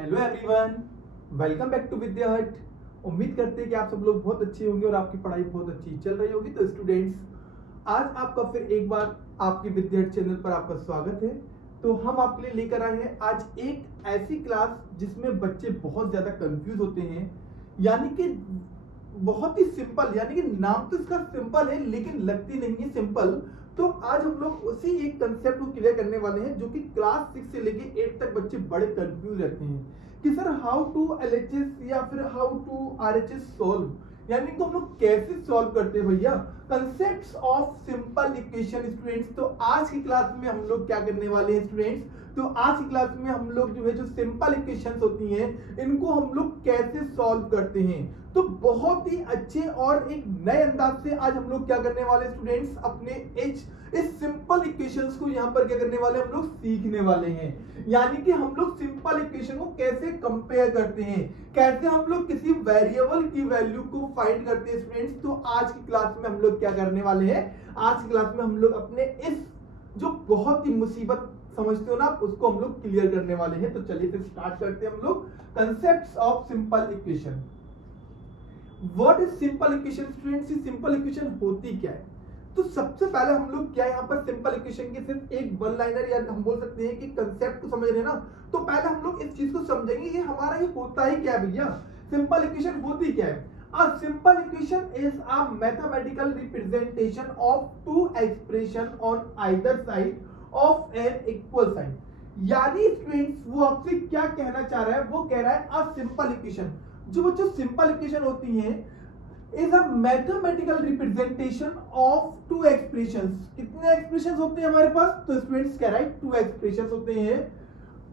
Hello everyone, welcome back to Vidya Hut. उम्मीद करते हैं कि आप सब लोग बहुत अच्छे होंगे और आपकी पढ़ाई बहुत अच्छी चल रही होगी। तो स्टूडेंट्स, आज आपका फिर एक बार आपके विद्या हट चैनल पर आपका स्वागत है। तो हम आपके लिए लेकर आए हैं आज एक ऐसी क्लास जिसमें बच्चे बहुत ज्यादा कंफ्यूज होते हैं, यानी कि बहुत ही सिंपल, यानी कि नाम तो इसका सिंपल है लेकिन लगती नहीं है सिंपल। तो आज हम लोग उसी एक कंसेप्ट को क्लियर करने वाले हैं जो कि क्लास 6 से लेके 8 तक बच्चे बड़े कंफ्यूज रहते हैं कि सर हाउ टू एलएचएस या फिर हाउ टू आरएचएस सॉल्व, यानी इनको हम लोग कैसे सॉल्व करते हैं भैया। Concepts of simple equation students. तो आज की क्लास में हम लोग क्या करने वाले हैं स्टूडेंट्स, तो आज की क्लास में हम लोग जो है जो सिंपल इक्वेशंस होती हैं इनको हम लोग कैसे सॉल्व करते हैं। तो बहुत ही अच्छे और एक नए अंदाज से आज हम लोग क्या करने वाले स्टूडेंट्स, अपने इस सिंपल इक्वेशंस को यहाँ पर क्या करने वाले हम लोग सीखने वाले हैं। यानी कि हम लोग सिंपल इक्वेशन को कैसे कंपेयर करते हैं, कैसे हम लोग किसी वेरिएबल की वैल्यू को फाइंड करते हैं स्टूडेंट्स। तो आज की क्लास में हम लोग क्या करने वाले हैं, आज की क्लास में हम लोग अपने इस जो बहुत ही मुसीबत समझते हो ना, उसको हम लोग क्लियर करने वाले हैं। तो चलिए फिर स्टार्ट करते हैं हम लोग concepts of simple equation. What is simple equation students, simple equation होती क्या है। तो सबसे पहले हम लोग क्या यहाँ पर सिंपल इक्वेशन के सिर्फ एक वन लाइनर या हम बोल सकते हैं कि कंसेप्ट को समझ रहे हैं ना, तो पहले हम लोग इस चीज को समझेंगे ये हमारा ये होता ही क्या है भैया, सिंपल इक्वेशन होती क्या है। A simple equation is a mathematical representation of two expression on either side of an equal sign। यानी स्टूडेंट्स वो आपसे क्या कहना चाह रहा है, वो कह रहा है a simple equation, जो बच्चों सिंपल इक्वेशन होती हैं is a mathematical representation of two expressions। कितने एक्सप्रेशन होते हैं हमारे पास, तो स्टूडेंट्स कह रहा है टू एक्सप्रेशन होते हैं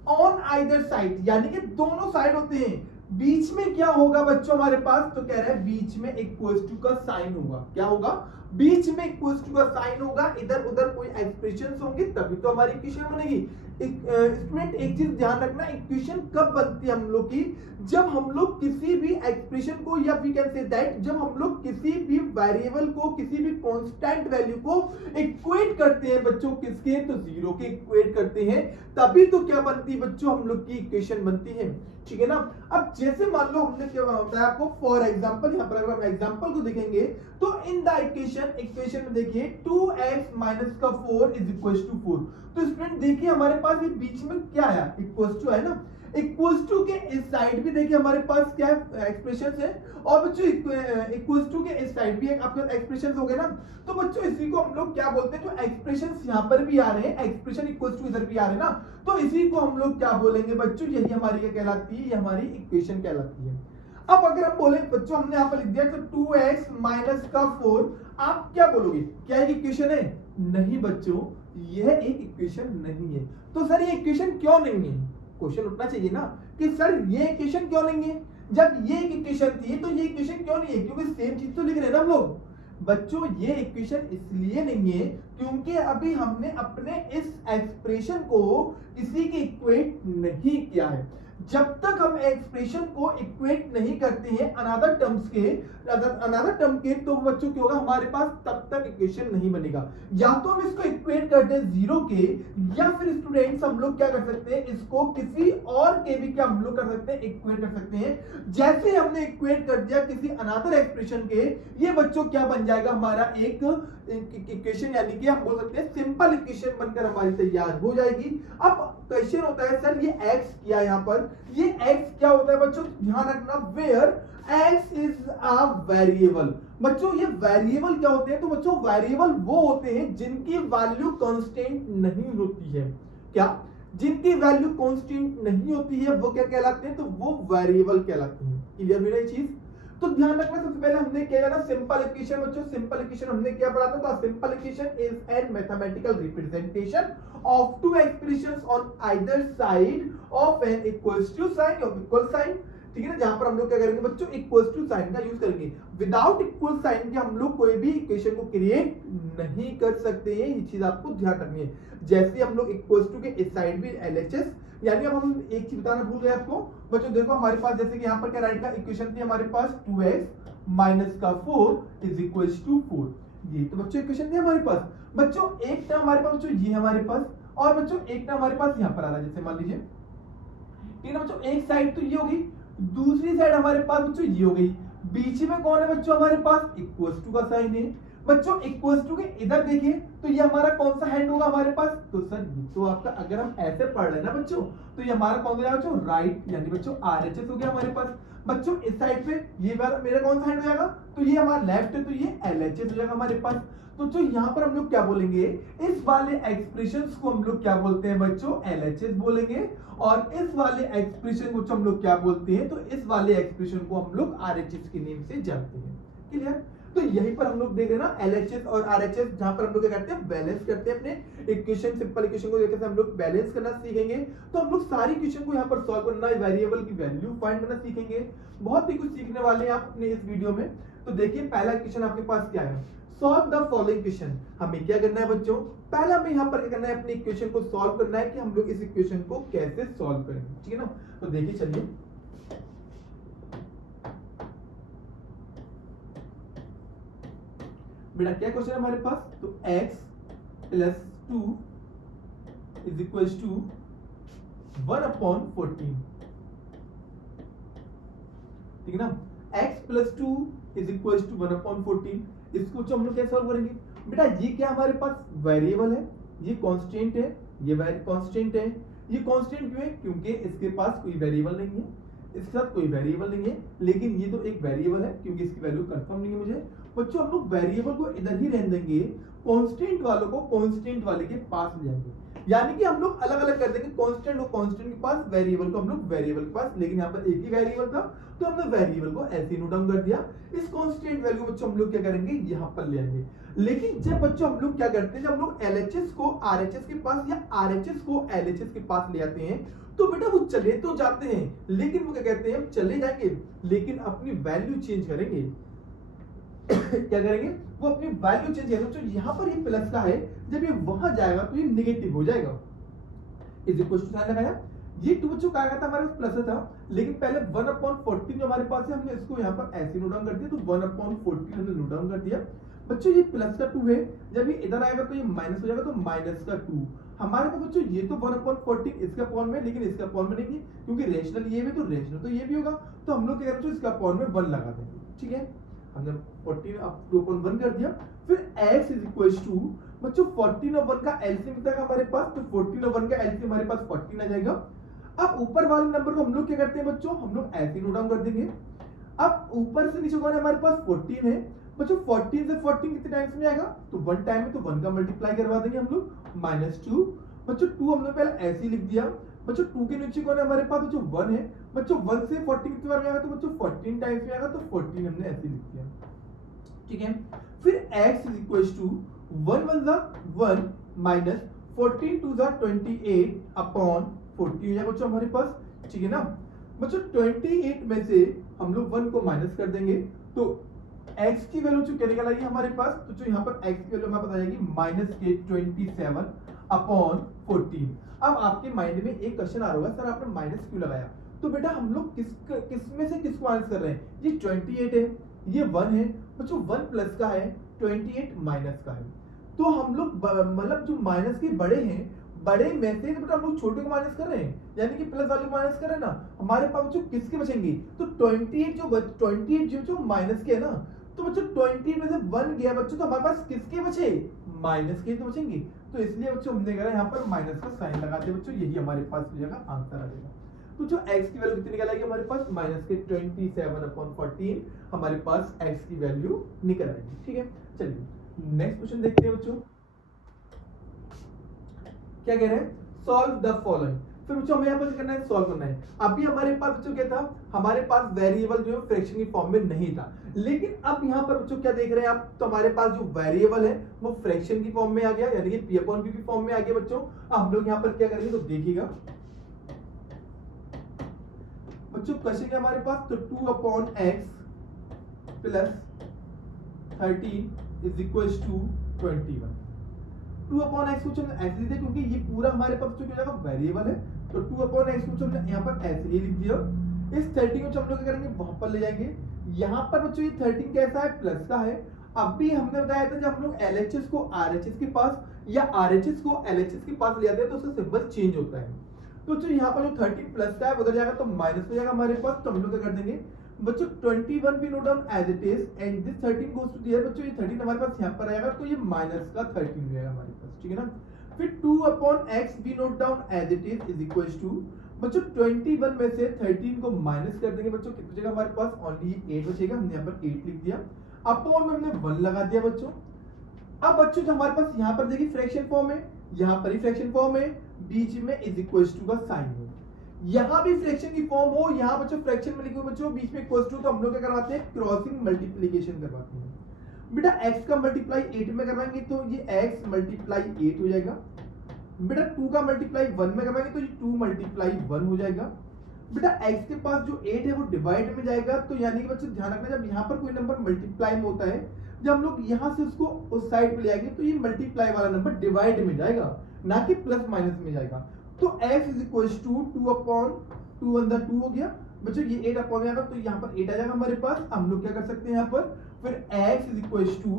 ऑन आइदर साइड, यानी कि दोनों साइड होते हैं। बीच में क्या होगा बच्चों हमारे पास, तो कह रहे हैं बीच में इक्वल्स टू का साइन होगा। क्या होगा, बीच में इक्वल्स टू का साइन होगा, इधर उधर कोई एक्सप्रेशंस होंगे तभी तो हमारी इक्वेशन बनेगी। स्टूडेंट एक चीज ध्यान रखना, इक्वेशन कब बनती है हम लोग की, जब हम लोग किसी भी एक्सप्रेशन को या वी कैन से दैट जब हम लोग किसी भी वेरिएबल को, किसी भी कांस्टेंट वैल्यू को इक्वेट करते हैं बच्चों, किसके, तो जीरो के इक्वेट करते हैं, तभी तो क्या बनती है बच्चों, हम लोग की इक्वेशन बनती है। ठीक है ना। अब जैसे मान लो हमने क्या बताया आपको, फॉर एग्जांपल यहाँ पर अगर हम एग्जांपल को देखेंगे तो इन द इक्वेशन में देखिए 2x माइनस का 4 इज इक्वल टू 4। तो स्टूडेंट देखिए हमारे पास ये बीच में क्या है, इक्वल टू है ना, इक्वल टू के इस साइड भी देखिए हमारे पास क्या है, एक्सप्रेशन है, और बच्चों इक्वल टू के इस साइड भी एक आपके एक्सप्रेशन हो गए ना। तो बच्चों इसी को हम लोग क्या बोलते हैं, जो एक्सप्रेशंस यहाँ पर भी आ रहे हैं, एक्सप्रेशन इक्वल टू इधर भी आ रहे हैं ना, तो इसी को हम लोग क्या बोलेंगे बच्चों, यही हमारी क्या कहलाती है, ये हमारी इक्वेशन कहलाती है। अब अगर हम बोले बच्चों, हमने यहाँ पर लिख दिया तो 2x माइनस का 4, आप क्या बोलोगे, क्या एक इक्वेशन है, नहीं बच्चों यह एक इक्वेशन नहीं है। तो सर ये इक्वेशन क्यों नहीं है, क्वेश्चन उठना चाहिए ना कि सर ये इक्वेशन क्यों नहीं है, जब ये एक इक्वेशन थी तो ये इक्वेशन क्यों नहीं है, क्योंकि सेम चीज तो लिख रहे हैं ना हम लोग। बच्चों ये इक्वेशन इसलिए नहीं है क्योंकि अभी हमने अपने इस एक्सप्रेशन को किसी के इक्वेट नहीं किया है। जब तक हम एक्सप्रेशन को इक्वेट नहीं करते हैं अनदर टर्म्स के, अनदर टर्म के, तो बच्चों क्या होगा हमारे पास, तब तक इक्वेशन नहीं बनेगा। या तो हम इसको इक्वेट करते हैं जीरो के, या फिर स्टूडेंट्स हम लोग क्या कर सकते हैं, इसको किसी और के भी क्या हम लोग कर सकते हैं, इक्वेट कर सकते हैं। जैसे हमने इक्वेट कर दिया किसी अनदर एक्सप्रेशन के, ये बच्चों क्या बन जाएगा, हमारा एक इक्वेशन, यानी कि हम बोल सकते हैं सिंपल इक्वेशन बनकर हमारी तैयार हो जाएगी। अब क्वेश्चन होता है सर ये x किया यहाँ पर, ये x क्या होता है बच्चों, ध्यान रखना, where x is a variable. बच्चों ये वेरिएबल क्या होते हैं, तो बच्चों वेरिएबल वो होते हैं जिनकी वैल्यू कांस्टेंट नहीं होती है। क्या, जिनकी वैल्यू कांस्टेंट नहीं होती है वो क्या कहलाते हैं, तो वो वेरिएबल कहलाते हैं। क्लियर हुई ये चीज। तो ध्यान रखना, सबसे पहले हमने क्या जाना, सिंपल इक्वेशन। बच्चों सिंपल इक्वेशन हमने क्या पढ़ा था, तो simple equation is an mathematical representation of two expressions on either side of an equals to sign of equal sign. ठीक है ना, जहां पर हम लोग क्या करेंगे बच्चों, इक्वल्स टू साइन का यूज करेंगे। विदाउट इक्वल साइन के हम लोग कोई भी इक्वेशन को क्रिएट नहीं कर सकते हैं, ये चीज आपको ध्यान रखनी है। जैसे हम लोग इक्वल्स टू के इस साइड भी एलएचएस, यानी अब हम एक चीज बताना भूल गए आपको बच्चों, देखो हमारे पास जैसे कि यहाँ पर क्या राइट का इक्वेशन थी हमारे पास 2x माइनस का 4 इज इक्वल टू 4, ये तो बच्चों इक्वेशन थी हमारे पास। बच्चों एक टर्म हमारे पास बच्चों ये हमारे पास, और बच्चों एक टर्म हमारे पास यहाँ पर आ रहा है, जैसे मान लीजिए ठीक है ना बच्चों, एक साइड तो ये होगी, दूसरी साइड हमारे पास बच्चों ये हो गई, बीच में कौन है बच्चों हमारे पास इक्वल्स टू का साइन है बच्चों। इक्वल्स टू के इधर देखिए तो ये हमारा कौन सा हैंड होगा हमारे पास, तो सर तो आपका अगर हम ऐसे पढ़ लेना बच्चों तो ये हमारा कौन हो जाएगा बच्चों, राइट, यानी बच्चों आरएचएस हो गया हमारे पास बच्चों। इस साइड पे ये मेरा कौन सा हैंड हो जाएगा, तो ये हमारा लेफ्ट है, तो ये एलएचएस हो जाएगा हमारे पास। तो जो यहाँ पर हम लोग क्या बोलेंगे, इस वाले एक्सप्रेशंस को हम लोग क्या बोलते हैं बच्चों, एलएचएस बोलेंगे, और इस वाले एक्सप्रेशन को हम लोग क्या बोलते हैं, तो इस वाले एक्सप्रेशन को हम लोग आरएचएस के नेम से जानते हैं। क्लियर, तो यहीं पर हम लोग देख रहे हैं ना एलएचएस और आरएचएस, जहां पर हम लोग क्या करते हैं, बैलेंस करते हैं अपने इक्वेशन, सिंपल इक्वेशन को लेकर हम लोग बैलेंस करना सीखेंगे। तो हम लोग सारी इक्वेशन को यहाँ पर सॉल्व करना, वेरिएबल की वैल्यू फाइंड करना सीखेंगे। बहुत ही कुछ सीखने वाले हैं आप अपने इस वीडियो में। तो देखिए पहला इक्वेशन आपके पास क्या है, सॉल्व द फॉलोइंग इक्वेशन। हमें क्या करना है बच्चों, पहले हमें यहाँ पर क्या करना है, अपनी इक्वेशन को सॉल्व करना है कि हम लोग इस इक्वेशन को कैसे सॉल्व करेंगे, ठीक है ना। तो देखिए चलिए, बेटा क्या क्वेश्चन है हमारे पास, तो x प्लस 2 इज इक्वल टू 1/14, ठीक है ना। x प्लस 2 इज इक्वल टू 1/14, इसको हम लोग कैसे सॉल्व करेंगे बेटा, ये क्या हमारे पास वेरिएबल है, ये कांस्टेंट है, ये कांस्टेंट है। ये कांस्टेंट क्यों है, क्योंकि इसके पास कोई वेरिएबल नहीं है, इसके साथ कोई वेरिएबल नहीं है, लेकिन ये तो एक वेरिएबल है क्योंकि इसकी वैल्यू कंफर्म नहीं है मुझे। बच्चों हम लोग वेरिएबल को इधर ही रहने देंगे, कांस्टेंट वालों को कांस्टेंट वाले के पास ले जाएंगे, यानी कि हम लोग अलग अलग कर देंगे, कांस्टेंट को कांस्टेंट के पास, वेरिएबल को हम लोग वेरिएबल के पास। लेकिन यहाँ पर एक ही वेरिएबल था तो हमने वेरिएबल को ऐसे नोट डाउन कर दिया। इस कांस्टेंट वैल्यू को बच्चों हम लोग क्या करेंगे, यहाँ पर ले आएंगे। लेकिन जब बच्चों हम लोग क्या करते हैं, जब हम लोग एलएचएस को आरएचएस के पास या आरएचएस को एलएचएस के पास ले आते हैं, तो बेटा वो चले तो जाते हैं, लेकिन वो क्या कहते हैं, हम चले जाएंगे लेकिन अपनी वैल्यू चेंज करेंगे। क्या करेंगे, वो अपनी वैल्यू चेंज करेंगे। तो यहाँ पर ये प्लस का है, जब ये वहां जाएगा तो ये नेगेटिव हो जाएगा। इज इक्वल टू साइन लगाया, ये टू बच्चों का आया था हमारे पास प्लस था, लेकिन पहले 1/14 जो हमारे पास है हमने इसको यहाँ पर ऐसे नोट डाउन कर दिया, तो 1/14 हमने नोट डाउन कर दिया। बच्चों ये प्लस का 2 है, जब ये इधर आएगा तो ये माइनस हो जाएगा, तो माइनस का 2 हमारे पास बच्चों, ये तो 1/14 इसका अपॉन में, लेकिन इसका अपॉन में नहीं, क्योंकि रेशनल ये भी तो रेशनल तो ये भी होगा, तो हम लोग क्या करेंगे, इसका अपॉन में 1 लगा देंगे, ठीक है। हमने 14 अब 2/1 कर दिया। फिर x इज इक्वल टू बच्चों 14 और 1 का एलसीएम कितना है हमारे पास, तो 14 और 1 का एलसीएम हमारे पास 14 आ जाएगा। अब ऊपर वाले नंबर को हम लोग क्या करते हैं बच्चों, हम लोग ऐसे नोट डाउन कर देंगे। अब ऊपर से नीचे कौन है हमारे पास, 14 है बच्चों। 14 से 14 कितने टाइम्स में आएगा, तो 1 टाइम में, तो 1 का मल्टीप्लाई करवा देंगे हम लोग, -2 बच्चों। 2 हमने पहले ऐसे ही लिख दिया बच्चों। 2 के नीचे कौन है हमारे पास बच्चों, 1 है बच्चों। 1 से 14 कितनी बार में आएगा, तो बच्चों 14 टाइम्स में आएगा, तो 14 हमने ऐसे लिख दिया, ठीक है। फिर x इज इक्वल टू 1 1 जा 1 माइनस 14 2 जा 28 अपॉन 40 है बच्चों हमारे पास, ठीक है ना बच्चों। 28 में से हम लोग 1 को माइनस कर देंगे, तो x की वैल्यू जो क्या निकल आएगी हमारे पास, तो जो यहाँ पर x की वैल्यू हमें पता जाएगी -27 अपॉन 14। अब आपके माइंड में एक क्वेश्चन आ रहा होगा, सर आपने माइनस क्यों लगाया, तो बेटा हम लोग किस में से किसको माइनस कर रहे हैं, ये 28 है, ये 1 है बच्चों, 1 प्लस का है, 28 माइनस का है। तो हम लोग मतलब जो माइनस के बड़े हैं, बड़े में से बेटा हम लोग छोटे को माइनस कर रहे हैं, यानी कि प्लस वाले को माइनस कर रहे हैं ना। हमारे पास बच्चों किसके बचेंगे, तो 28 जो माइनस के है ना, तो बच्चों 28 में से 1 गया बच्चों, तो हमारे पास किसके बचे, माइनस के तो बचेंगे। तो इसलिए बच्चों हमने कहा यहाँ पर माइनस का साइन लगा दिया बच्चों, यही हमारे पास जगह आंसर आ जाएगा। तो जो x की वैल्यू कितनी निकल आएगी हमारे पास, -27/14 हमारे पास x की वैल्यू निकल आएगी, ठीक है। चलिए नेक्स्ट क्वेश्चन देखते हैं बच्चों, क्या कह रहे हैं, सॉल्व द फॉलोइंग। फिर बच्चों हमें यहाँ पर करना है, सॉल्व करना है। अभी हमारे पास बच्चों क्या था, हमारे पास वेरिएबल जो है फ्रैक्शन की फॉर्म में नहीं था, लेकिन अब यहाँ पर बच्चों क्या देख रहे हैं आप, तो हमारे पास जो वेरिएबल है वो फ्रैक्शन की फॉर्म में आ गया, यानी कि p/q की फॉर्म में आ गया बच्चों। अब हम लोग यहाँ पर क्या करेंगे, तो देखिएगा बच्चों क्वेश्चन है हमारे पास, तो 2/x plus 13 is equal to 21। 2/x को हमने ऐसे लिख दिया क्योंकि ये पूरा हमारे पास जो क्या वेरिएबल है, तो 2/x को हमने यहाँ पर ऐसे ही लिख दिया। इस 13 को हम लोग क्या करेंगे, वहां पर ले जाएंगे। यहाँ पर बच्चों ये 13 कैसा है, प्लस का है। अब भी हमने बताया था जब हम लोग LHS को RHS के पास या RHS को LHS के पास ले आते हैं तो उसका सिंबल चेंज होता है। तो बच्चों यहाँ पर जो 13 प्लस का है उधर जाएगा तो माइनस हो जाएगा हमारे पास, तो हम लोग क्या कर देंगे बच्चों 21 भी note down as it is and this 13 goes to there. बच्चों ये 13 हमारे पास यहाँ पर आएगा तो ये माइनस का 13 हो जाएगा हमारे पास, ठीक है ना। फिर 2 अपॉन x भी note down as it is equals to बच्चों 21 में से 13 को माइनस कर देंगे बच्चों, कितना बचेगा हमारे पास ओनली 8 बचेगा, हमने यहाँ पर 8 लिख दिया, अपॉन में हमने 1 लगा दिया बच्चों। अब बच्चों जो हमारे पास यहाँ पर देखिए फ्रैक्शन फॉर्म है, यहाँ पर ही फ्रैक्शन फॉर्म है, बीच में इज इक्वल्स टू का साइन हो, यहाँ भी फ्रैक्शन की फॉर्म हो, यहाँ बच्चों फ्रैक्शन में लिखे हुए बच्चों बीच में इक्वल्स टू, तो हम लोग क्या करवाते हैं क्रॉसिंग मल्टीप्लिकेशन करवाते हैं। बेटा x का मल्टीप्लाई 8 में करवाएंगे तो ये x मल्टीप्लाई 8 हो जाएगा। बेटा 2 का मल्टीप्लाई 1 में करवाएंगे तो ये 2 मल्टीप्लाई 1 हो जाएगा। बेटा x के पास जो 8 है वो डिवाइड में जाएगा, तो यानी कि बच्चों ध्यान रखना जब यहाँ पर कोई नंबर मल्टीप्लाई में होता है, जब हम लोग यहाँ से उसको उस साइड पे ले आएंगे तो ये मल्टीप्लाई वाला नंबर डिवाइड में जाएगा, ना कि प्लस माइनस में जाएगा। तो x is equals to 2 upon 2 अंदर 2 हो गया बच्चों, ये 8 अपॉन में आएगा तो यहाँ पर 8 आ जाएगा हमारे पास। हम लोग क्या कर सकते हैं यहाँ पर फिर x इज इक्वल्स टू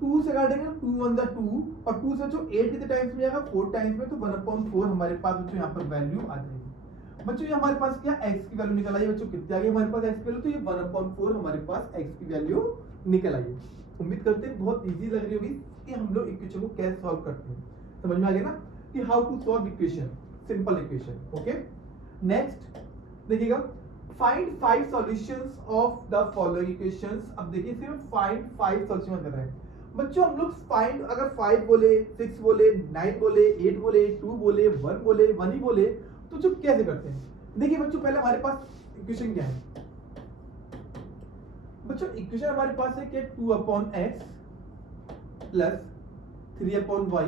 2 से काटेंगे 2 अंदर 2 और 2 से जो 8 कितने टाइम्स में आएगा 4 टाइम्स में, तो 1 अपॉन 4 हमारे पास बच्चों यहाँ पर वैल्यू आ जाएगी। बच्चों ये हमारे पास क्या x की वैल्यू निकल आई बच्चों, कितनी आ गई हमारे पास x की वैल्यू, तो ये 1 अपॉन 4 हमारे पास x की वैल्यू निकल आई। उम्मीद करते हैं बहुत इजी लग रही होगी कि हम लोग इक्वेशन को कैसे सॉल्व करते हैं, समझ में आ गया ना कि how to solve equation, simple equation. Okay, next देखिएगा find 5 solutions of the following equations. अब देखिए सिर्फ फाइंड 5 सॉल्यूशन कर रहे हैं बच्चों हम लोग। फाइंड अगर 5 बोले, 6 बोले, 9 बोले, 8 बोले, 2 बोले, 1 बोले, 1 ही बोले, तो जो कैसे करते हैं देखिए बच्चों, पहले हमारे पास इक्वेशन क्या है बच्चों, इक्वेशन हमारे पास है कि 2 upon x plus 3 upon y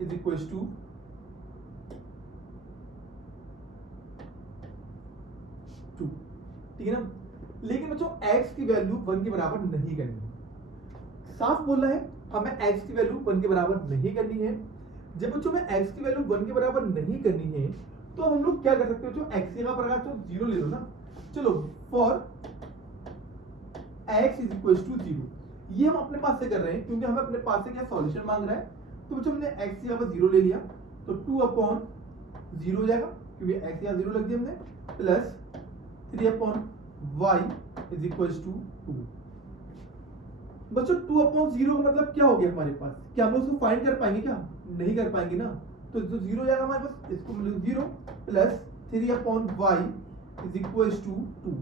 is equal to 2, ठीक है ना। लेकिन बच्चों x की वैल्यू 1 के बराबर नहीं करनी है, साफ बोलना है हमें x की वैल्यू 1 के बराबर नहीं करनी है। जब बच्चों में x की वैल्यू 1 के बराबर नहीं करनी है तो हम लोग क्या कर सकते हो, जो x का प्रकार तो 0 ले लो ना। चलो for x is equal to 0, ये हम अपने पास से कर रहे हैं क्योंकि हमें अपने पास से क्या सॉल्यूशन मांग रहा है, तो बच्चों हमने x की जगह 0 ले लिया तो 2 अपॉन 0 हो जाएगा क्योंकि x की जगह 0 लग दिया हमने, plus 3 upon y is equal to 2। बच्चों 2 अपॉन 0 का मतलब क्या हो गया हमारे पास, क्या हम लोग उसको फाइंड कर पाएंगे, क्या नहीं कर पाएंगे ना, तो जो 0 हो जाएगा हमारे पास, इसको मतलब 0 plus 3 upon y is equal to 2।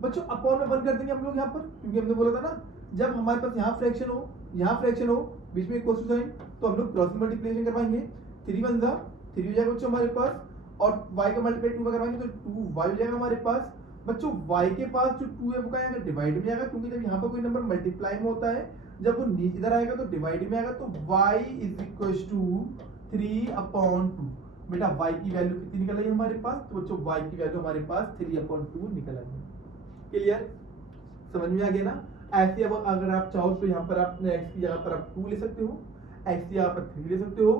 बच्चों अपॉन में 1 कर देंगे हम लोग यहाँ पर, क्योंकि हमने बोला था ना जब हमारे पास यहाँ फ्रैक्शन हो, यहाँ फ्रैक्शन हो, बीच में इक्वल टू साइन, तो हम लोग क्रॉस मल्टीप्लिकेशन करवाएंगे, 3 1 जा 3 हो जाएगा बच्चों हमारे पास, और y का मल्टीप्लाई 2 में करवाएंगे तो 2y हो जाएगा हमारे पास। बच्चों y के पास जो 2 है वो क्या आएगा, डिवाइड में आएगा, क्योंकि जब यहाँ पर कोई नंबर मल्टीप्लाई में होता है, जब वो नीचे इधर आएगा तो डिवाइड में आएगा, तो y is equal to 3 upon 2। बेटा y की वैल्यू कितनी निकल आई हमारे पास, तो बच्चों y की वैल्यू हमारे पास 3 अपॉन 2 निकल आई है। क्लियर, समझ में आ गया ना। ऐसे अब अगर आप चाहो तो यहाँ पर आपने x की जगह पर आप 2 ले सकते हो, x की जगह पर 3 ले सकते हो,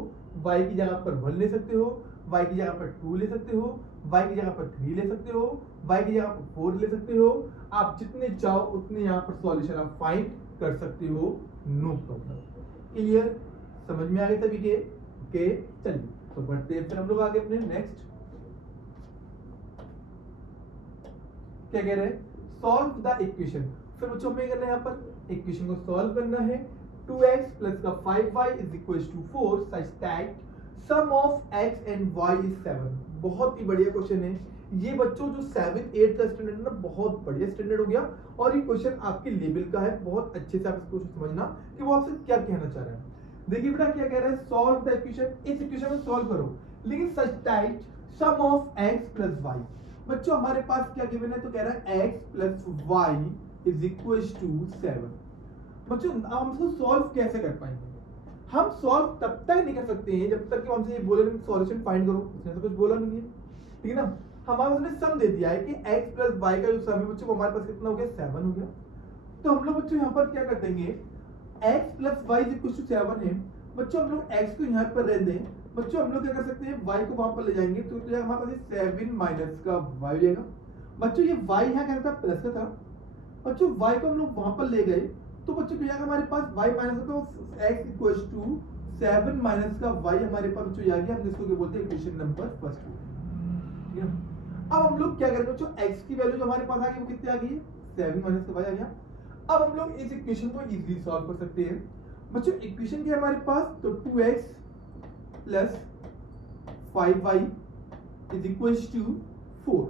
y की जगह पर 1 ले सकते हो, y की जगह पर 2 ले सकते हो, y की जगह पर 3 ले सकते हो, y की जगह पर 4 ले सकते हो। आप जितने चाहो उतने यहाँ पर सॉल्यूशन आप फाइंड कर सकते हो, नो प्रॉब्लम। क्लियर, समझ में आ गए सभी के। ओके चलिए तो बढ़ते हैं फिर हम लोग आगे अपने नेक्स्ट क्या कह रहे हैं, सॉल्व द इक्वेशन। फिर बच्चों हमें करना है यहाँ पर इक्वेशन को सॉल्व करना है। 2x प्लस का 5y is equal to 4 such that sum of x and y is 7। बहुत ही बढ़िया क्वेश्चन है ये बच्चों, जो 7th 8th का स्टैंडर्ड ना बहुत बढ़िया स्टैंडर्ड हो गया, और ये क्वेश्चन आपके लेवल का है, बहुत अच्छे से आप इसको समझना कि वो आपसे क्या कहना चाह रहा है। देखिए बेटा क्या कह रहा है, सॉल्व द इक्वेशन, इस इक्वेशन को सॉल्व करो, लेकिन such that sum of x plus y। बच्चों हमारे पास क्या गिवन है, तो कह रहा है x plus y is equal to 7। बच्चों हम इसको सॉल्व कैसे कर पाएंगे, हम सॉल्व तब तक नहीं कर सकते हैं जब तक कि हमसे ये बोले सॉल्यूशन फाइंड करो, उसने तो कुछ बोला नहीं है, ठीक है ना। हमारे उसने सम दे दिया है कि x प्लस y का जो सम है बच्चों हमारे पास कितना हो गया, 7 हो गया। तो हम लोग बच्चों यहाँ पर क्या कर देंगे, x plus y is equal to 7 है बच्चों, हम लोग x को यहाँ पर रहने दें बच्चों, हम लोग क्या कर सकते हैं y को वहां पर ले जाएंगे तो हमारे पास 7 माइनस का y हो जाएगा। बच्चों ये y यहाँ क्या था, प्लस का था, बच्चों y को हम लोग वहां पर ले गए तो बच्चों क्या हमारे पास y माइनस तो x इक्वल टू 7 माइनस का y हमारे पास बच्चों आ गया, हम जिसको क्या बोलते हैं इक्वेशन नंबर फर्स्ट। ठीक है, अब हम लोग क्या करेंगे बच्चों, x की वैल्यू जो हमारे पास आ गई वो कितनी आ गई है, 7 माइनस का y आ गया। अब हम लोग इस इक्वेशन को इजीली सॉल्व कर सकते हैं बच्चों। इक्वेशन क्या है हमारे पास, तो 2x plus 5y is equals to 4।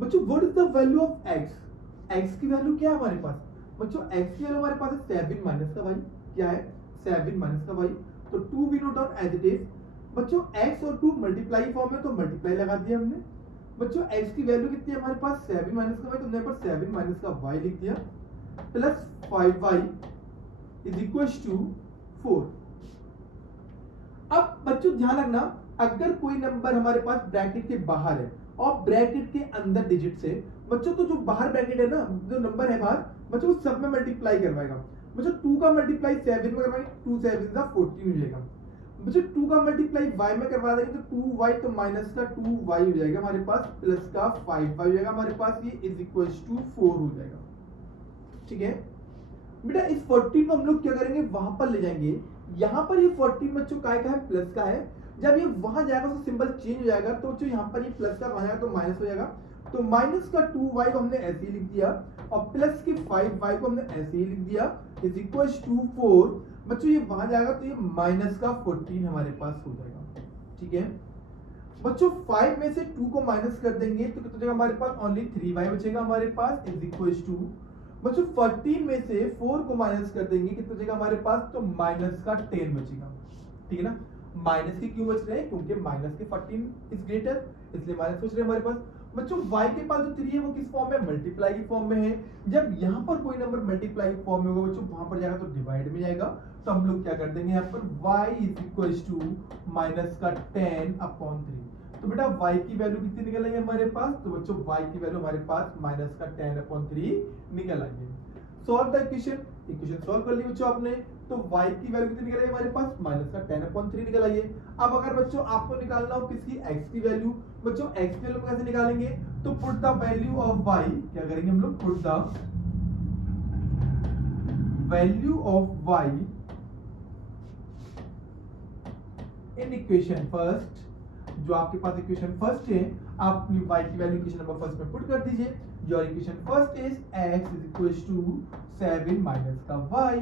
बच्चों what is the value of x, x की वैल्यू क्या है हमारे पास बच्चों, x की वैल्यू हमारे पास है 7 माइनस का y, क्या है 7 माइनस का y, तो 2 we note down as it is. बच्चों x और 2 मल्टीप्लाई फॉर्म में, तो मल्टीप्लाई लगा दिया हमने। बच्चों x की वैल्यू कितनी है हमारे पास, 7 माइनस का y, तो हमने यहाँ पर 7 माइनस का y लिख दिया, plus 5y is equals to 4। अब बच्चों ध्यान रखना, अगर कोई नंबर हमारे पास ब्रैकेट के बाहर है और ब्रैकेट के अंदर डिजिट से बच्चों, तो जो बाहर ब्रैकेट है ना, जो नंबर है बाहर बच्चों, उस सब में मल्टीप्लाई करवाएगा। बच्चों 2 का मल्टीप्लाई 7 में करवाएंगे, 2 7 का 14 हो जाएगा। बच्चों 2 का मल्टीप्लाई y में करवा देंगे तो 2y, तो माइनस का 2y हो जाएगा हमारे पास, प्लस का 5y हो जाएगा हमारे पास, ये इज इक्वल्स टू 4 हो जाएगा। ठीक है बेटा, इस 14 को हम लोग क्या करेंगे, वहां पर ले जाएंगे। यहाँ पर ये 14 बच्चों का है, प्लस का है। जब ये वहां जाएगा तो सिंबल चेंज हो जाएगा, तो जो यहाँ पर ये प्लस का वहां जाएगा तो माइनस हो जाएगा। तो माइनस का 2y को हमने ऐसे ही लिख दिया और प्लस के 5y को हमने ऐसे ही लिख दिया, इज इक्वल्स टू 4। बच्चों ये वहां जाएगा तो ये माइनस का 14 हमारे पास हो जाएगा। ठीक है बच्चों, 5 में से 2 को माइनस कर देंगे तो कितना बचेगा हमारे पास, ओनली 3y बचेगा हमारे पास, इज इक्वल्स टू। बच्चों 14 में से 4 को माइनस कर देंगे, कितना बचेगा हमारे पास, तो माइनस का 10 बचेगा। ठीक है ना, माइनस के क्यों बच रहे हैं, क्योंकि माइनस के 14 इज ग्रेटर, इसलिए माइनस बच रहे हैं हमारे पास। बच्चों y के पास जो 3 है वो किस फॉर्म में, मल्टीप्लाई की फॉर्म में है। जब यहाँ पर कोई नंबर मल्टीप्लाई की फॉर्म में होगा बच्चों, वहां पर जाएगा तो डिवाइड में जाएगा, तो हम लोग क्या कर देंगे यहाँ पर y is equals to minus का 10 अपॉन 3। तो बेटा y की वैल्यू कितनी निकल आई है हमारे पास, तो बच्चों y की वैल्यू हमारे पास माइनस का 10 अपॉन 3 निकल आई है। Solve the equation, equation solve कर ली बच्चों आपने, तो y की वैल्यू कितनी निकल आई हमारे पास, माइनस का 10 अपॉन 3 निकल आई है। अब अगर बच्चों आपको निकालना हो किसकी, x की वैल्यू, बच्चों x की वैल्यू कैसे निकालेंगे, तो put the value of y, क्या करेंगे हम लोग, put the value of y in equation first. जो आपके पास इक्वेशन फर्स्ट है, आप अपनी y की वैल्यू इक्वेशन नंबर फर्स्ट में पुट कर दीजिए। Your equation first is x is equals to 7 minus का y,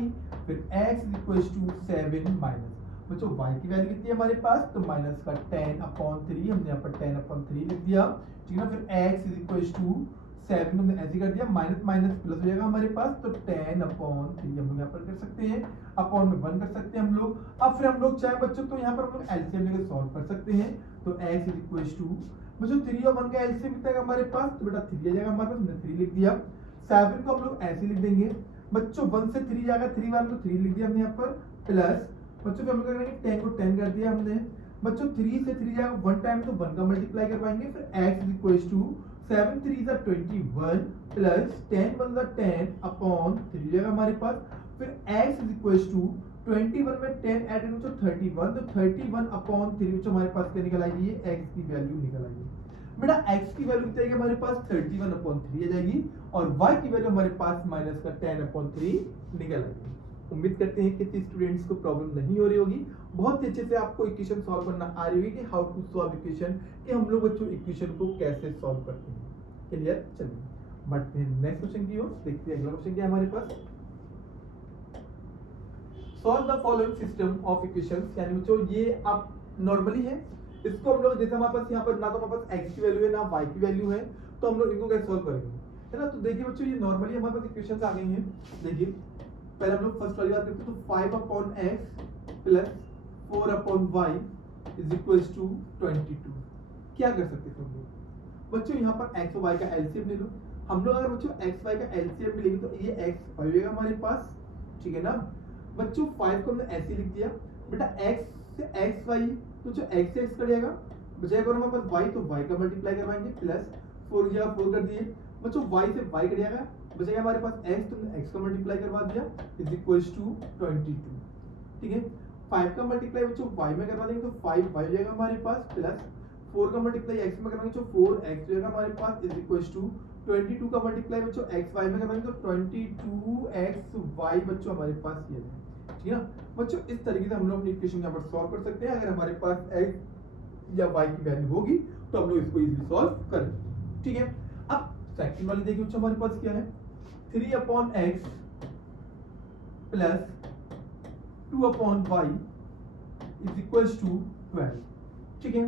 फिर x is equals to 7 minus, बच्चों y की वैल्यू कितनी है हमारे पास, तो माइनस का 10 अपॉन 3, हमने यहाँ पर 10 अपॉन 3 लिख दिया। ठीक है ना, फिर x इज इक्वल्स टू 7 हमने ऐसे कर दिया, माइनस माइनस प्लस हो जाएगा हमारे पास, तो 10 अपॉन 3 हम लोग यहाँ पर कर सकते हैं, अपॉन में 1 कर सकते हैं हम लोग। अब फिर हम लोग चाहे बच्चों तो यहाँ पर हम लोग एलसीएम लेकर सॉल्व कर सकते हैं, तो x इज इक्वल्स टू, बच्चों 3 और 1 का एलसीएम कितना है हमारे पास, तो बेटा 3 आ जाएगा हमारे पास, हमने 3 लिख दिया। 7 को हम लोग ऐसे लिख देंगे बच्चों, 1 से 3 जाएगा, 3 बार तो 3 लिख दिया हमने यहाँ पर, प्लस बच्चों हम लोग करेंगे 10 को 10 कर दिया हमने। बच्चों 3 से 3 जाएगा 1 टाइम, तो 1 का मल्टीप्लाई करवाएंगे, फिर x is equals to 7 3 is 21 plus 10 1 is 10 upon 3 जाएगा हमारे पास, फिर x इज इक्वल्स टू 21 में 10 ऐड करेंगे तो 31, तो 31 अपॉन 3 जो हमारे पास क्या निकल आएगी, ये x की वैल्यू निकल आएगी। बेटा x की वैल्यू कितनी आएगी हमारे पास, 31 अपॉन 3 आ जाएगी, और y की वैल्यू हमारे पास माइनस का 10 अपॉन 3 निकल आएगी। उम्मीद करते हैं कि स्टूडेंट्स को प्रॉब्लम नहीं हो रही होगी, बहुत ही अच्छे से आपको इक्वेशन सॉल्व करना आ रही होगी कि हाउ टू सॉल्व इक्वेशन, कि हम लोग बच्चों इक्वेशन को कैसे सॉल्व करते हैं। क्लियर, चलिए बढ़ते हैं नेक्स्ट क्वेश्चन की ओर, देखते हैं अगला क्वेश्चन क्या है हमारे पास। Solve the following system of equations, यानी बच्चों ये आप नॉर्मली है, इसको हम लोग जैसे हमारे पास यहाँ पर ना तो हमारे पास x की वैल्यू है ना y की वैल्यू है, तो हम लोग इनको कैसे सॉल्व करेंगे, है ना। तो देखिए बच्चों ये नॉर्मली हमारे पास इक्वेशंस आ गई हैं। देखिए पहले हम लोग फर्स्ट वाली बात करते हैं, तो 5 upon x plus 4 upon y is equals to 22। क्या कर सकते हैं हम लोग बच्चों, यहाँ पर x और y का एलसीएम ले लो। हम लोग अगर बच्चों x y का एलसीएम लेंगे तो ये x हो जाएगा हमारे पास, ठीक है ना। बच्चों 5 को हमने ऐसे लिख दिया, बेटा x से x y, तो जो x से x कट जाएगा, बचेगा हमारे पास y, तो y का मल्टीप्लाई करवाएंगे, प्लस 4 या 4 कर दिए। बच्चों y से y कट जाएगा, बचेगा हमारे पास x, तो हमने x का मल्टीप्लाई करवा दिया, इज इक्वल्स टू 22। ठीक है, 5 का मल्टीप्लाई बच्चों y में करवा देंगे तो 5y हो जाएगा हमारे पास, प्लस 4 का मल्टीप्लाई x में करवाएंगे तो 4x हो जाएगा हमारे पास, इज इक्वल्स टू 22 का मल्टीप्लाई बच्चों एक्स वाई में करवाएंगे तो 22xy बच्चों हमारे पास ये है, ठीक है ना बच्चों। इस तरीके से हम लोग अपनी इक्वेशन यहाँ पर सॉल्व कर सकते हैं। अगर हमारे पास x या y की वैल्यू होगी तो हम लोग इसको इजीली सॉल्व करेंगे, ठीक है। अब सेकंड वाली देखिए बच्चों हमारे पास क्या है, 3/x plus 2/y is equals to 12, ठीक है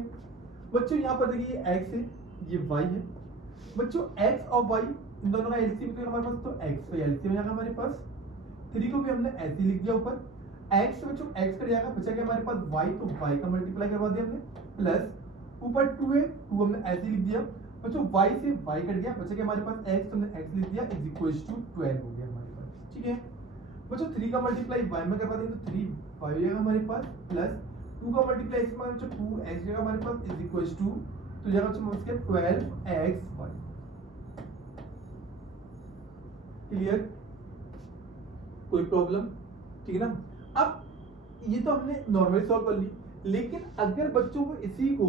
बच्चों। यहाँ पर देखिए ये x है ये y है बच्चों, x और y इन दोनों का एलसीएम तो हमारे पास, तो x का एलसीएम हो जाएगा हमारे पास। 3 को भी हमने ऐसे लिख दिया ऊपर, x से बच्चों x कट जाएगा, बचा गया हमारे पास y, तो y का मल्टीप्लाई करवा दिया हमने, प्लस ऊपर 2 है 2 हमने ऐसे लिख दिया बच्चों, y से y कट गया, बचा गया हमारे पास x, तो हमने x लिख दिया इज इक्वल्स टू 12 हो गया हमारे पास, ठीक है बच्चों। 3 का मल्टीप्लाई y में करवा देंगे तो 3 y हो जाएगा हमारे पास, प्लस 2 का मल्टीप्लाई x में बच्चों 2x जाएगा हमारे पास इज इक्वल्स टू, तो जाएगा बच्चों उसके 12xy, क्लियर, कोई प्रॉब्लम, ठीक है ना। अब ये तो हमने नॉर्मली सॉल्व कर ली, लेकिन अगर बच्चों को इसी को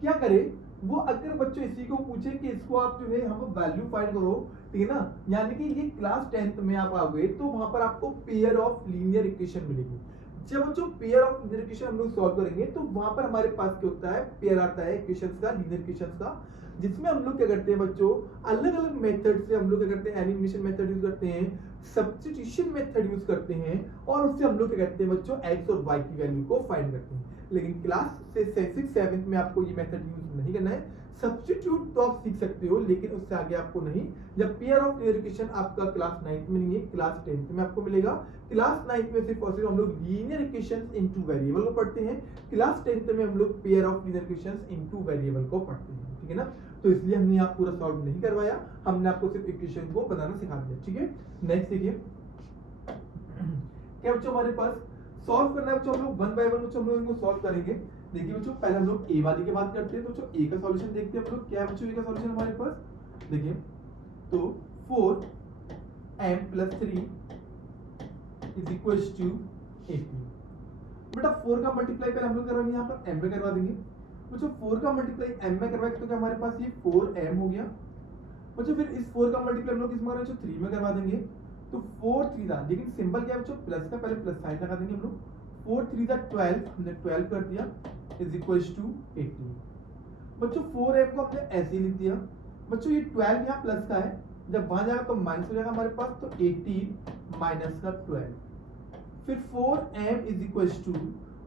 क्या करे, वो अगर बच्चों इसी को पूछे कि इसको आप जो है हम वैल्यू फाइंड करो, ठीक है ना, यानी कि ये क्लास 10th में आप आओगे तो वहां पर आपको पेयर ऑफ लीनियर इक्वेशन मिलेगी। जब बच्चों पेयर ऑफ लीनियर इक्वेशन हम लोग सॉल्व करेंगे तो वहां पर हमारे पास क्या होता है, पेयर आता है इक्वेशंस का, लीनियर इक्वेशंस का, जिसमें हम लोग क्या करते हैं बच्चों, अलग अलग मेथड से हम लोग क्या करते हैं, एलिमिनेशन मेथड यूज करते हैं, सब्स्टिट्यूशन मेथड यूज करते हैं, और उससे हम लोग क्या करते हैं बच्चों, x और y की वैल्यू को फाइंड करते हैं। लेकिन क्लास से 6th 7th में आपको ये मेथड यूज नहीं करना है। सब्स्टिट्यूट तो आप सीख सकते हो लेकिन उससे आगे आपको नहीं। जब पेयर ऑफ लीनियर इक्वेशन आपका क्लास 9th में नहीं है, क्लास 10th में आपको मिलेगा। क्लास 9th में सिर्फ और सिर्फ हम लोग लीनियर इक्वेशंस इनटू वेरिएबल को पढ़ते हैं, क्लास 10th में हम लोग pair of linear equations into variable को पढ़ते हैं, ठीक है ना। तो इसलिए हमने आप पूरा सॉल्व नहीं करवाया, हमने आपको सिर्फ इक्वेशन को बनाना सिखा दिया, ठीक है। नेक्स्ट देखिए क्या बच्चों हमारे पास सॉल्व करना है बच्चों, हम लोग वन बाय वन बच्चों हम लोग इनको सॉल्व करेंगे। देखिए बच्चों पहले हम लोग ए वाली की बात करते हैं, तो बच्चों ए का सॉल्यूशन देखते हैं हम लोग। क्या है बच्चों ए का सॉल्यूशन हमारे पास, देखिए तो 4m + 3 इज इक्वल्स टू 18। बेटा 4 का मल्टीप्लाई पहले हम लोग करवाएंगे, यहाँ पर m में करवा देंगे बच्चों। 4 का मल्टीप्लाई m में करवाएंगे तो क्या हमारे पास ये 4m हो गया बच्चों। फिर इस 4 का मल्टीप्लाई हम लोग किस में करेंगे, 3 में करवा देंगे, तो 4 3 था, लेकिन सिंबल क्या है बच्चों, प्लस का, पहले प्लस साइन लगा देंगे हम लोग। 4 3 था 12, हमने 12 कर दिया इज इक्वल्स टू 18 बच्चों। 4m को हमने ऐसे ही लिख दिया बच्चों, ये 12 यहाँ प्लस का है, जब वहां जाएगा तो माइनस हो जाएगा हमारे पास, तो 18 माइनस का 12, फिर 4m इज इक्वल्स टू,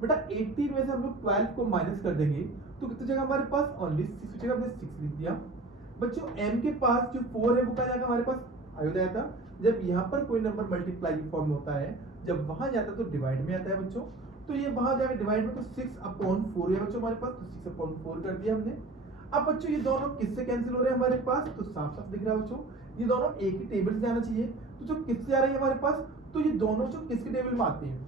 बेटा 18 में से हम लोग 12 को माइनस कर देंगे तो कितनी जगह हमारे पास, ओनली 6 जगह, हमने 6 लिख दिया बच्चों। m के पास जो 4 है वो क्या जाएगा हमारे पास, आ जाता। जब यहाँ पर कोई नंबर मल्टीप्लाई फॉर्म में होता है, जब वहां जाता है तो डिवाइड में आता है बच्चों, तो ये वहां जाएगा डिवाइड में, तो 6/4 है बच्चों हमारे पास, तो 6/4 कर दिया हमने। अब बच्चों ये दोनों किससे कैंसिल हो रहे हैं हमारे पास, तो साफ साफ दिख रहा है बच्चों, ये दोनों एक ही टेबल से जाना चाहिए। तो जो किससे आ रही है हमारे पास, तो ये दोनों जो किसके टेबल में आते हैं,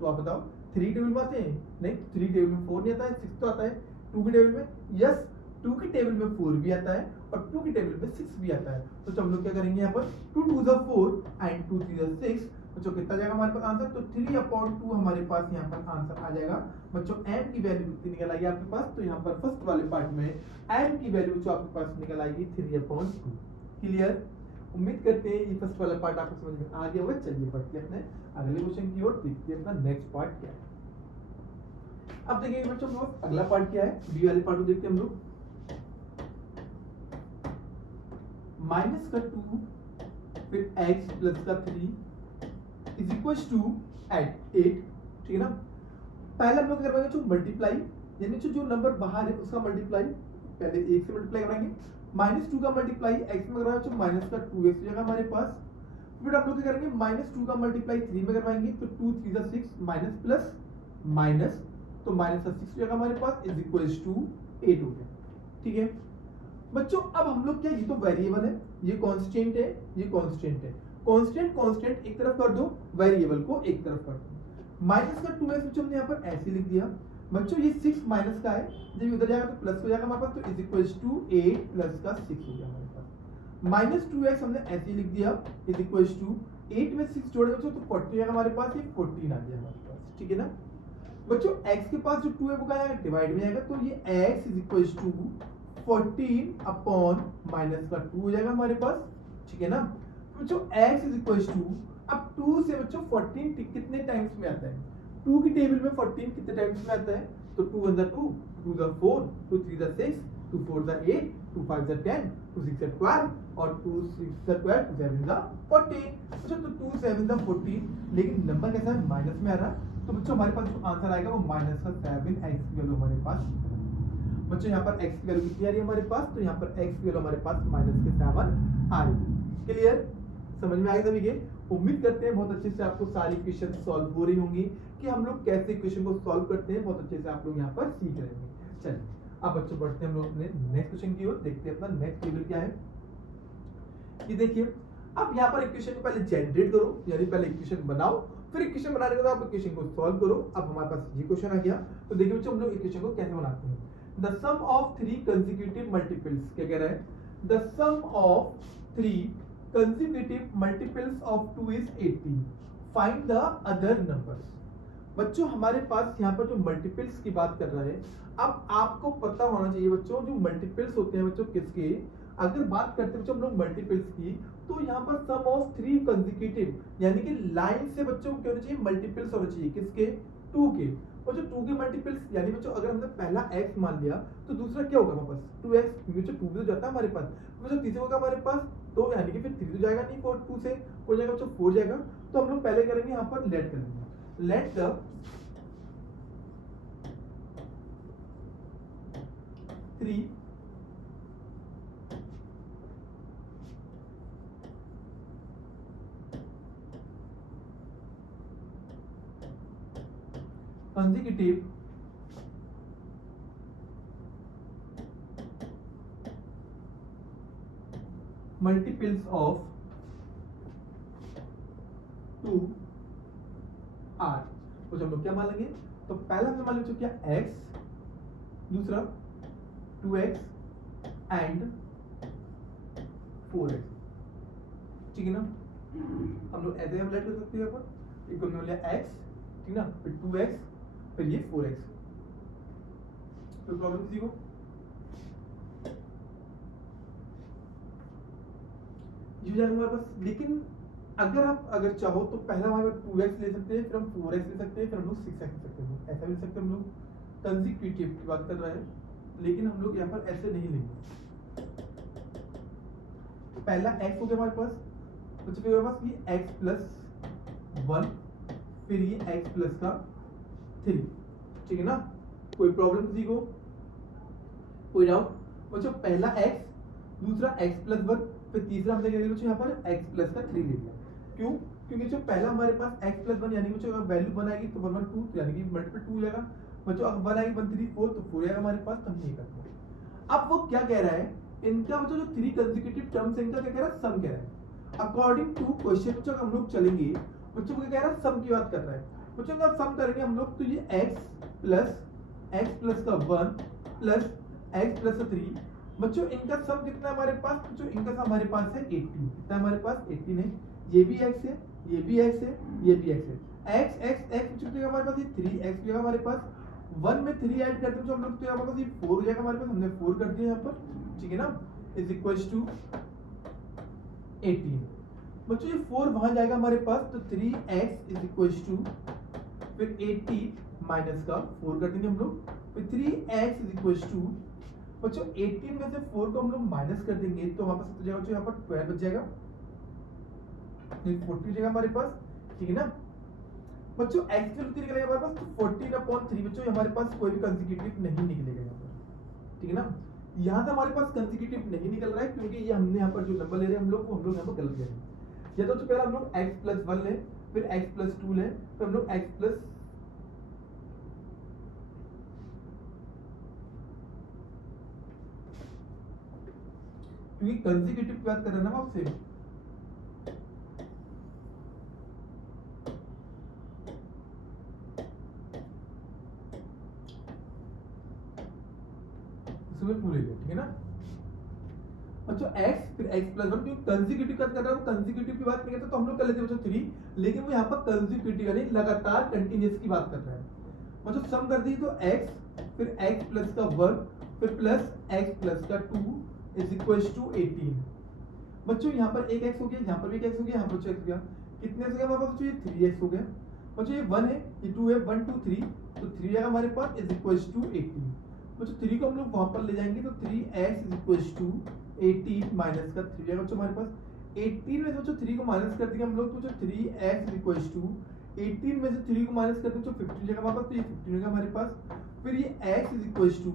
तो आप बताओ 3 टेबल में आते हैं, नहीं 3 टेबल में 4 नहीं आता है, 6 तो आता है। 2 के टेबल में, यस 2 के टेबल में 4 भी आता है और 2 के टेबल में 6 भी आता है। तो हम लोग क्या करेंगे यहाँ पर, 2 2 ज़ा 4 एंड 2 3 ज़ा 6 बच्चों, कितना जाएगा हमारे पास आंसर, तो 3/2 हमारे पास यहाँ पर आंसर आ जाएगा बच्चों। m की वैल्यू कितनी निकल आएगी आपके पास, तो यहाँ पर फर्स्ट वाले पार्ट में m की वैल्यू जो आपके पास निकल आएगी 3/2। क्लियर, उम्मीद करते हैं ये फर्स्ट वाला पार्ट आपको समझ में आ गया होगा। चलिए बढ़ते हैं अपने अगले क्वेश्चन की ओर, देखते हैं अपना नेक्स्ट पार्ट क्या है। अब देखिए बच्चों अगला पार्ट क्या है, बी वाले पार्ट को देखते हैं हम लोग। माइनस का 2 फिर x प्लस का 3 इज इक्वल टू 8, ठीक है ना। पहले हम लोग करवाएंगे जो मल्टीप्लाई, यानी जो नंबर बाहर है उसका मल्टीप्लाई, पहले 1 से मल्टीप्लाई कराएंगे। -2 का मल्टीप्लाई x में करवाएंगे तो माइनस का 2x हो जाएगा हमारे पास। फिर हम लोग क्या करेंगे, -2 का मल्टीप्लाई 3 में करवाएंगे तो 2 3 ज़ा 6 माइनस प्लस माइनस, तो माइनस का 6 हो जाएगा हमारे पास इज इक्वल्स टू 8 हो गया, ठीक है बच्चों। अब हम लोग क्या, ये तो वेरिएबल है, ये कांस्टेंट है, ये कांस्टेंट है, कांस्टेंट एक तरफ कर दो, वेरिएबल को एक तरफ कर दो। माइनस का 2x बच्चों हमने यहाँ पर ऐसे लिख दिया बच्चों, ये 6 माइनस का है, जब उधर जाएगा तो प्लस हो जाएगा हमारे पास, तो इज इक्वल्स टू 8 प्लस का 6 हो गया हमारे पास। -2x हमने ऐसे लिख दिया इज इक्वल्स टू 8 में 6 जोड़े बच्चों तो 40 आएगा हमारे पास, ये 14 आ गया हमारे पास, ठीक है ना बच्चों। x के पास जो 2 है वो क्या आएगा, डिवाइड में आएगा, तो ये x is equals to 14 upon minus का 2 हो जाएगा हमारे पास, ठीक है ना। बच्चों x इज इक्वल टू, अब 2 से बच्चों 14 कितने टाइम्स में आता है, 2 की टेबल में 14 कितने टाइम्स में आता है, तो 2 1 2, 2 4, 2 3 6, 2 4 8, 2 5 10, 2 6 12 और 2 6 12, 2 7 14। अच्छा तो 2 7 14, लेकिन नंबर कैसा है, माइनस में आ रहा है, तो बच्चों हमारे पास जो आंसर आएगा वो माइनस का 7x की वैल्यू हमारे पास। बच्चों यहाँ पर x की वैल्यू कितनी आ रही है हमारे पास, तो यहाँ पर x की वैल्यू हमारे पास माइनस के 7 आ रही है। क्लियर, समझ में आएगा सभी के। उम्मीद करते हैं बहुत अच्छे से आपको सारी क्वेश्चन सॉल्व हो रही होंगी कि हम लोग कैसे क्वेश्चन को सॉल्व करते हैं, बहुत अच्छे से आप लोग यहाँ पर सीख रहे होंगे। चलिए अब बच्चों बढ़ते हैं हम लोग अपने नेक्स्ट क्वेश्चन की ओर, देखते हैं अपना नेक्स्ट टेबल क्या है। ये देखिए, अब यहाँ पर इक्वेशन को पहले जनरेट करो, यानी पहले इक्वेशन बनाओ, फिर इक्वेशन बनाने के बाद आप इक्वेशन को सॉल्व करो। अब हमारे पास ये क्वेश्चन आ गया, तो देखिए बच्चों हम लोग इक्वेशन को कैसे बनाते हैं। The sum of 3 consecutive multiples, क्या कह रहा है, the sum of 3 consecutive multiples of 2 is 80, find the other numbers। बच्चों हमारे पास यहाँ पर जो मल्टीपल्स की बात कर रहा है, अब आपको पता होना चाहिए बच्चों जो मल्टीपल्स होते हैं बच्चों किसके, अगर बात करते हैं बच्चों हम लोग मल्टीपल्स की, तो यहाँ पर सम ऑफ 3 कंसेक्यूटिव यानी कि लाइन से बच्चों क्या होना चाहिए, मल्टीपल्स होना चाहिए किसके, 2 के। और जो 2 के मल्टीपल्स यानी बच्चों अगर हमने पहला x मान लिया तो दूसरा क्या होगा हमारे पास 2x, क्योंकि बच्चों 2 भी तो जाता है हमारे पास, बच्चों तीसरा होगा हमारे पास, तो यानी कि फिर 3 तो जाएगा नहीं, 4 2 से हो जाएगा बच्चों 4 जाएगा। तो हम लोग पहले करेंगे यहाँ पर लेट करेंगे, let the 3 consecutive multiples of 2 are, तो हम लोग क्या मान लेंगे, तो पहला हमने मान लिया क्या x, दूसरा 2x एंड 4x, ठीक है ना। हम लोग ऐसे हम लेट कर सकते हैं यहाँ पर, एक हमने लिया x, ठीक ना, फिर 2x, फिर ये 4x, तो प्रॉब्लम किसी को ये हो जाएगा हमारे पास। लेकिन अगर चाहो तो पहला हमारे 2x ले सकते हैं, फिर हम 4x ले सकते हैं, फिर हम लोग 6x ले सकते हैं, ऐसा भी ले सकते हैं हम लोग। कंसेक्यूटिव की बात कर रहे हैं, लेकिन हम लोग यहाँ पर ऐसे नहीं लेंगे। पहला x हो गया हमारे पास, तो फिर हमारे पास ये x प्लस 1, फिर ये x प्लस का 3, ठीक है ना। कोई प्रॉब्लम किसी को, कोई डाउट बच्चों, पहला x, दूसरा x प्लस 1, फिर तीसरा हमने क्या लिया बच्चों यहाँ पर x प्लस का 3 ले लिया। क्यों, क्योंकि जो पहला हमारे पास x प्लस 1 यानी कि अगर वैल्यू 1 आएगी तो 1 1 2 यानी कि मल्टीपल 2 हो जाएगा बच्चों, अगर 1 आएगी 1 3 4 तो 4 आएगा हमारे पास, तो हम ये करते हैं। अब वो क्या कह रहा है, इनका बच्चों जो 3 कंसेक्यूटिव टर्म्स है इनका क्या कह रहा है, सम कह रहा है। अकॉर्डिंग टू क्वेश्चन बच्चों हम लोग चलेंगे, बच्चों को क्या कह रहा है, सम की बात कर रहा है बच्चों का। सम करेंगे हम लोग, तो ये x प्लस का 1 प्लस x प्लस का 3, बच्चों इनका सम कितना है हमारे पास, बच्चों इनका सम हमारे पास है 18, कितना हमारे पास 18 है, ये भी x है, ये भी x है, ये भी x है, x x x बच्चों क्या हमारे पास ये 3x भी है हमारे पास, 1 में 3 ऐड करते हैं तो हम लोग तो हमारे पास ये 4 हो जाएगा हमारे पास, हमने 4 कर दिया यहाँ पर, ठीक है ना, इज इक्वल्स टू 18। बच्चों ये 4 वहां जाएगा हमारे पास, तो 3x इज इक्वल्स टू फिर 80 माइनस का 4 कर देंगे हम लोग, फिर 3x इज इक्वल्स टू बच्चों 18 में से 4 को हम लोग माइनस कर देंगे तो हमारे पास जाएगा बच्चों यहाँ पर 12 बच जाएगा, 40 जाएगा हमारे पास, ठीक है ना। बच्चों x की वैल्यू निकलेगा हमारे पास, तो 14/3 बच्चों हमारे पास कोई भी कंसेक्यूटिव नहीं निकलेगा यहाँ पर, ठीक है ना। यहाँ से हमारे पास कंसेक्यूटिव नहीं निकल रहा है क्योंकि ये हमने यहाँ पर जो नंबर ले रहे हैं हम लोग यहाँ पर गलत ले रहे हैं। या तो पहले हम लोग x प्लस 1 ले, फिर x प्लस 2 ले, फिर हम लोग x प्लस क्योंकि कंसेक्यूटिव की बात कर रहे हैं ना आपसे, इसमें पूरे ठीक है ना। बच्चों x फिर x प्लस 1, क्योंकि कंसेक्यूटिव का कर रहा हूं, कंसेक्यूटिव की बात नहीं करते तो हम लोग कर लेते बच्चों 3, लेकिन वो यहाँ पर कंसेक्यूटिव यानी लगातार कंटीन्यूअस की बात कर रहा है। बच्चों सम कर दी तो x फिर x प्लस का 1 फिर प्लस x प्लस का 2 इज इक्वल टू 18। बच्चों यहाँ पर एक x हो गया, यहाँ पर भी एक x हो गया, यहाँ पर x हो गया, कितने से गया हमारे पास बच्चों? ये 3x हो गया। बच्चों ये 1 है, ये 2 है, 1 2 3, तो 3 आएगा हमारे पास इज इक्वल टू 18। बच्चों 3 को हम लोग वहां पर ले जाएंगे तो 3x is equal to 18 minus का 3 आएगा बच्चों हमारे पास। 18 में से बच्चों 3 को माइनस कर देंगे हम लोग, तो जो 3x इज इक्वल टू 18 में से 3 को माइनस कर देंगे तो 15 जाएगा हमारे पास, तो ये 15 होगा हमारे पास। फिर ये x इज इक्वल टू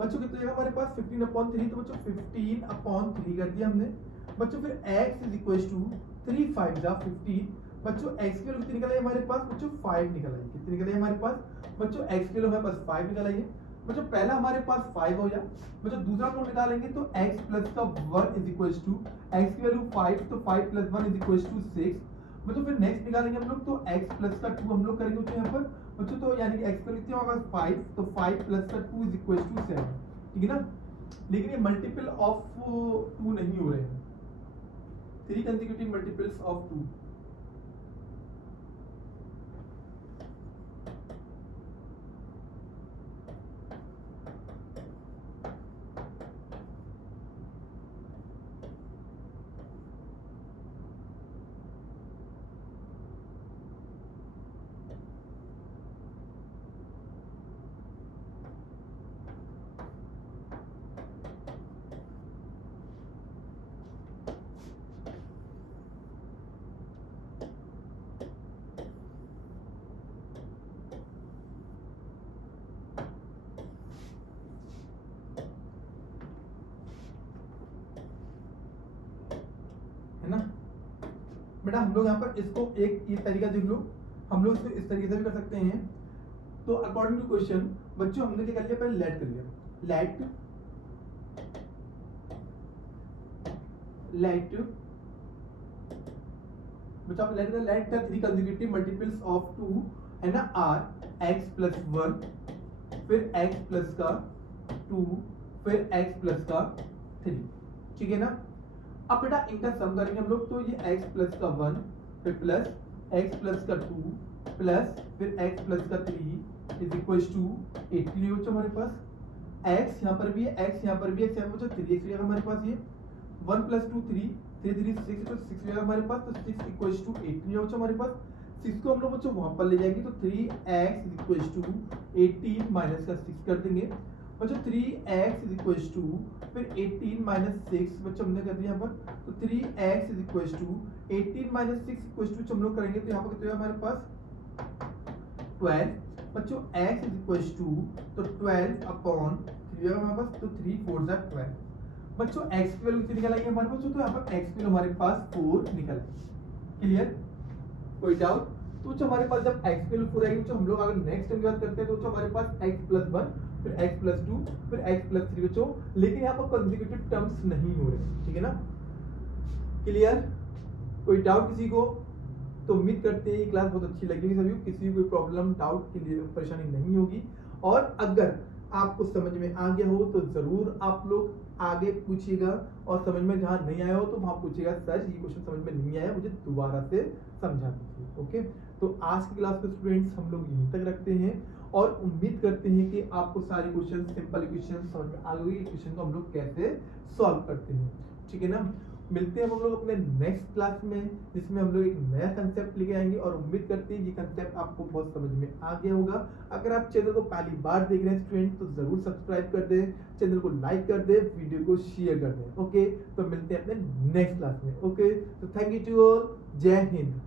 बच्चों कितना जाएगा हमारे पास 15/3, तो बच्चों 15/3 कर दिया हमने। बच्चों फिर x इज इक्वल टू 3 5 जा 15। बच्चों x की वैल्यू कितनी निकल आई हमारे पास? बच्चों 5 निकल आई। कितनी निकल आई हमारे पास? बच्चों x की वैल्यू हमारे पास 5 निकल आई है। बच्चों पहला हमारे पास 5 हो गया। बच्चों दूसरा हम लोग निकालेंगे तो x प्लस का 1 इज इक्वल टू x की वैल्यू 5, तो 5 प्लस 1 इज इक्वल टू 6। बच्चों फिर नेक्स्ट निकालेंगे हम लोग तो x प्लस का 2 हम लोग करेंगे तो यहाँ पर बच्चों तो यानी कि x की वैल्यू कितनी हमारे पास 5, तो 5 प्लस का 2 इज इक्वल टू 7। ठीक है ना? लेकिन ये मल्टीपल ऑफ 2 नहीं हो रहे हैं, 3 कंसेक्यूटिव मल्टीपल्स ऑफ 2। है ना बेटा? हम लोग यहाँ पर इसको एक ये तरीका देख लो, हम लोग इसको इस तरीके से भी कर सकते हैं। तो अकॉर्डिंग टू क्वेश्चन बच्चों हमने क्या कर लिया? पहले लेट कर लिया, लेट बच्चों आप let let 3 consecutive multiples of 2 है ना, आर x प्लस 1 फिर x प्लस का 2 फिर x प्लस का 3। ठीक है ना? अब बेटा इनका सम करेंगे हम लोग तो ये x प्लस का 1 फिर प्लस x प्लस का 2 प्लस फिर x प्लस का 3 इज इक्वल टू 18 बच्चों हमारे पास। x यहाँ पर भी है, x यहाँ पर भी है, यहाँ पर 3x रहेगा हमारे पास। ये 1 प्लस 2 3 3 3 6 तो 6 रहेगा हमारे पास, तो 6 इक्वल टू 18 बच्चों हमारे पास। 6 को हम लोग बच्चों वहां पर ले जाएंगे तो 3x is equal to 18 minus का 6 कर देंगे बच्चों। 3x इज इक्वल टू फिर 18 माइनस 6 बच्चों हमने कर दिया यहाँ पर, तो 3x is equal to 18 minus 6 equal to हम लोग करेंगे तो यहाँ पर कितना हमारे पास 12 बच्चों। x इज इक्वल टू तो 12/3 हमारे पास, तो 3 4 जा 12 बच्चों। x की वैल्यू कितनी निकल आई है हमारे पास? तो यहाँ पर x की वैल्यू हमारे पास 4 निकल आई। क्लियर? कोई डाउट? तो जो हमारे पास जब x की वैल्यू 4 आएगी तो हम लोग अगर नेक्स्ट टाइम बात करते हैं तो हमारे पास x प्लस 1 फिर x प्लस 2 फिर x प्लस 3 बच्चों, लेकिन यहाँ पर कंसेक्यूटिव टर्म्स नहीं हो रहे। ठीक है ना? क्लियर? कोई डाउट किसी को? तो उम्मीद करते हैं ये क्लास बहुत अच्छी लगेगी सभी को, किसी कोई प्रॉब्लम डाउट के लिए परेशानी नहीं होगी। और अगर आपको समझ में आ गया हो तो जरूर आप लोग आगे पूछिएगा, और समझ में जहाँ नहीं आया हो तो वहां पूछिएगा सर ये क्वेश्चन समझ में नहीं आया, मुझे दोबारा से समझा दीजिए। ओके, तो आज की क्लास में स्टूडेंट्स हम लोग यहीं तक रखते हैं और उम्मीद करते हैं कि आपको सारे क्वेश्चन सिंपल क्वेश्चन समझ में आ गए, क्वेश्चन को हम लोग कैसे सॉल्व करते हैं। ठीक है ना? मिलते हैं हम लोग अपने नेक्स्ट क्लास में जिसमें हम लोग एक नया कंसेप्ट लेके आएंगे, और उम्मीद करते हैं ये कंसेप्ट आपको बहुत समझ में आ गया होगा। अगर आप चैनल को पहली बार देख रहे हैं स्टूडेंट तो जरूर सब्सक्राइब कर दें, चैनल को लाइक कर दें, वीडियो को शेयर कर दें। ओके, तो मिलते हैं अपने नेक्स्ट क्लास में। ओके, तो थैंक यू टू ऑल, जय हिंद।